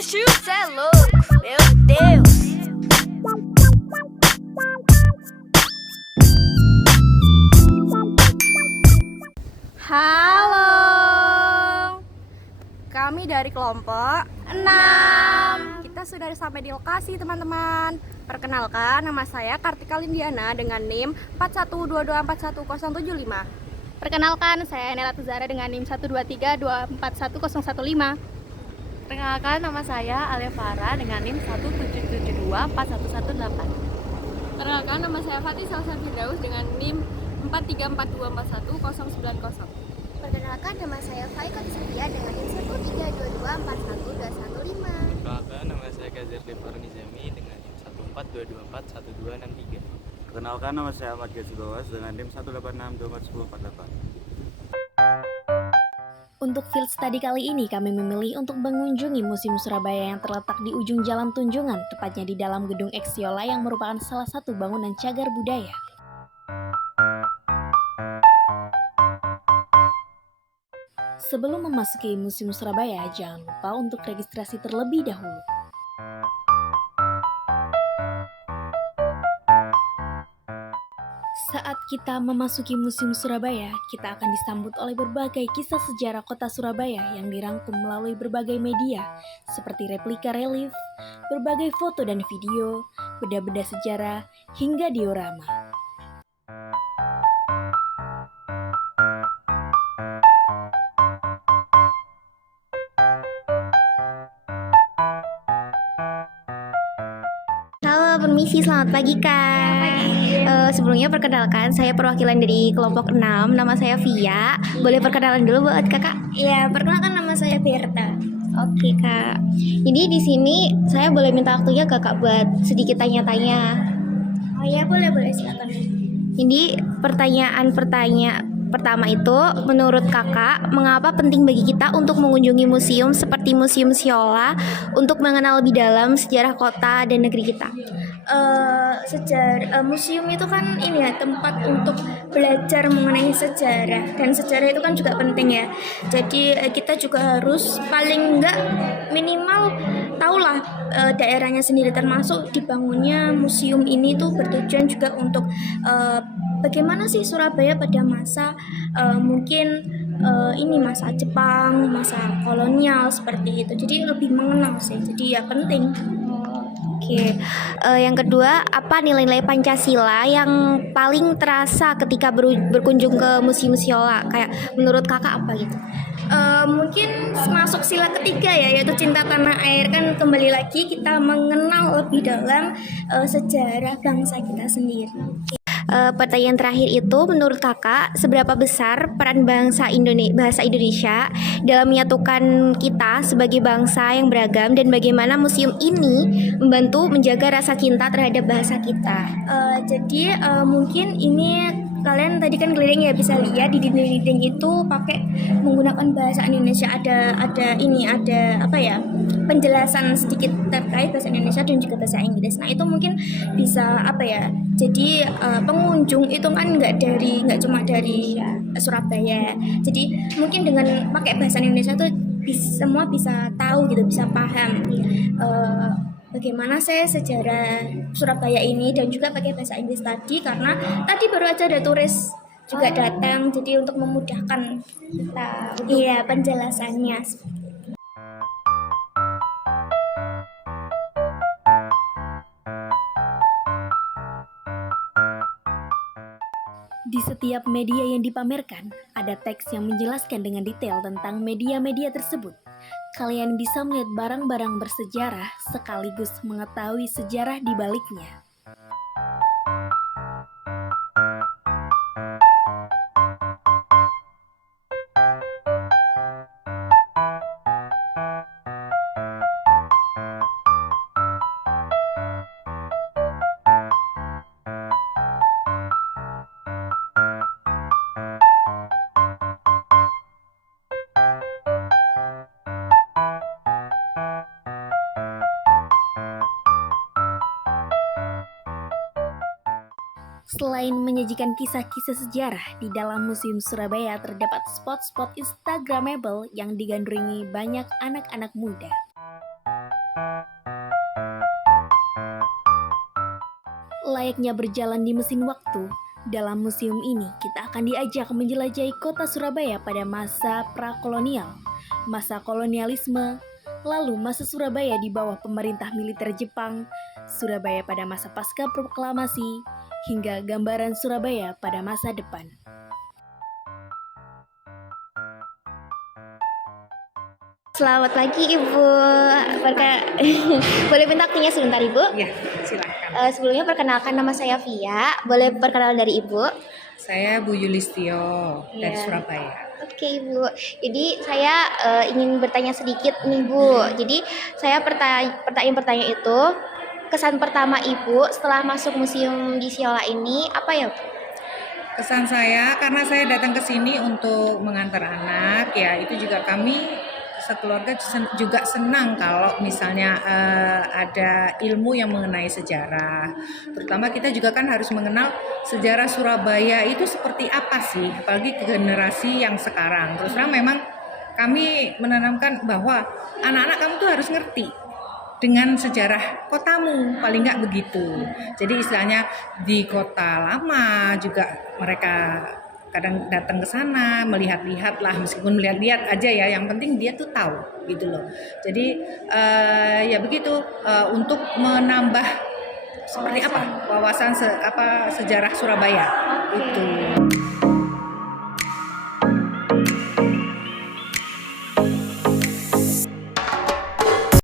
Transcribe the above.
Chuchu, cê é louco, meu Deus. Halo, kami dari kelompok 6. Kita sudah sampai di lokasi, teman-teman. Perkenalkan, nama saya Kartika Lindiana dengan NIM 4122410075. Perkenalkan, saya Nela Tuzara dengan NIM 123241015. Perkenalkan, nama saya Alia Farah dengan NIM 177241118. Perkenalkan, nama saya Fatih Salsan Firdaus dengan NIM 4342411090. Perkenalkan, nama saya Faika Tisavia dengan NIM 132241215. Perkenalkan, nama saya Gazir Levar Nizami dengan NIM 142241263. Perkenalkan, nama saya Ahmad Gazi Bawas dengan NIM 186241048. Untuk field study kali ini kami memilih untuk mengunjungi Museum Surabaya yang terletak di ujung Jalan Tunjungan, tepatnya di dalam gedung Eksiola yang merupakan salah satu bangunan cagar budaya. Sebelum memasuki Museum Surabaya, jangan lupa untuk registrasi terlebih dahulu. Saat kita memasuki Museum Surabaya, kita akan disambut oleh berbagai kisah sejarah kota Surabaya yang dirangkum melalui berbagai media, seperti replika relief, berbagai foto dan video, benda-benda sejarah, hingga diorama. Halo, permisi, selamat pagi Kak. Sebelumnya perkenalkan, saya perwakilan dari kelompok 6. Nama saya Via. Boleh perkenalan dulu buat Kakak? Iya, perkenalkan, nama saya Berta. Oke Kak. Jadi di sini saya boleh minta waktunya Kakak buat sedikit tanya-tanya. Oh iya, boleh silakan. Jadi pertanyaan pertama itu, menurut Kakak, mengapa penting bagi kita untuk mengunjungi museum seperti Museum Siola untuk mengenal lebih dalam sejarah kota dan negeri kita? Museum itu kan ini ya, tempat untuk belajar mengenai sejarah, dan sejarah itu kan juga penting ya. Jadi kita juga harus paling enggak minimal tahulah daerahnya sendiri, termasuk dibangunnya museum ini tuh bertujuan juga untuk bagaimana sih Surabaya pada masa mungkin ini masa Jepang, masa kolonial seperti itu. Jadi lebih mengenal sih. Jadi ya penting. Oke. Yang kedua, apa nilai-nilai Pancasila yang paling terasa ketika berkunjung ke Museum Siola? Kayak menurut Kakak apa gitu? Mungkin masuk sila ketiga ya, yaitu cinta tanah air. Kan kembali lagi kita mengenal lebih dalam sejarah bangsa kita sendiri. Pertanyaan terakhir itu, menurut Kakak, seberapa besar peran bahasa Indonesia dalam menyatukan kita sebagai bangsa yang beragam, dan bagaimana museum ini membantu menjaga rasa cinta terhadap bahasa kita? Jadi mungkin ini kalian tadi kan keliling ya, bisa lihat di dinding-dinding itu pakai menggunakan bahasa Indonesia. Ada apa ya, penjelasan sedikit terkait bahasa Indonesia dan juga bahasa Inggris. Nah itu mungkin bisa apa ya, jadi pengunjung itu kan nggak cuma dari Surabaya. Jadi mungkin dengan pakai bahasa Indonesia tuh semua bisa tahu gitu, bisa paham bagaimana sih sejarah Surabaya ini, dan juga pakai bahasa Inggris tadi, karena tadi baru aja ada turis juga datang, jadi untuk memudahkan kita penjelasannya. Di setiap media yang dipamerkan, ada teks yang menjelaskan dengan detail tentang media-media tersebut. Kalian bisa melihat barang-barang bersejarah sekaligus mengetahui sejarah di baliknya. Selain menyajikan kisah-kisah sejarah, di dalam Museum Surabaya terdapat spot-spot Instagramable yang digandrungi banyak anak-anak muda. Layaknya berjalan di mesin waktu, dalam museum ini kita akan diajak menjelajahi kota Surabaya pada masa prakolonial, masa kolonialisme, lalu masa Surabaya di bawah pemerintah militer Jepang, Surabaya pada masa pasca proklamasi, hingga gambaran Surabaya pada masa depan. Selamat pagi Ibu. Boleh minta waktunya sebentar Ibu? Ya, silakan. Sebelumnya perkenalkan, nama saya Via. Boleh perkenalan dari Ibu? Saya Bu Yulistio dari Iya. Surabaya. Oke Ibu. Jadi saya ingin bertanya sedikit nih Bu. Jadi saya pertanyaan itu, kesan pertama Ibu setelah masuk museum di Siola ini apa ya Bu? Kesan saya karena saya datang ke sini untuk mengantar anak, ya itu juga kami sekeluarga juga senang kalau misalnya ada ilmu yang mengenai sejarah. Terutama kita juga kan harus mengenal sejarah Surabaya itu seperti apa sih, apalagi ke generasi yang sekarang. Terus terang memang kami menanamkan bahwa anak-anak kamu tuh harus ngerti dengan sejarah kotamu, paling nggak begitu. Jadi istilahnya di kota lama juga mereka kadang datang ke sana, melihat-lihat lah, meskipun melihat-lihat aja ya, yang penting dia tuh tahu gitu loh. Jadi ya begitu, untuk menambah seperti apa wawasan sejarah Surabaya itu.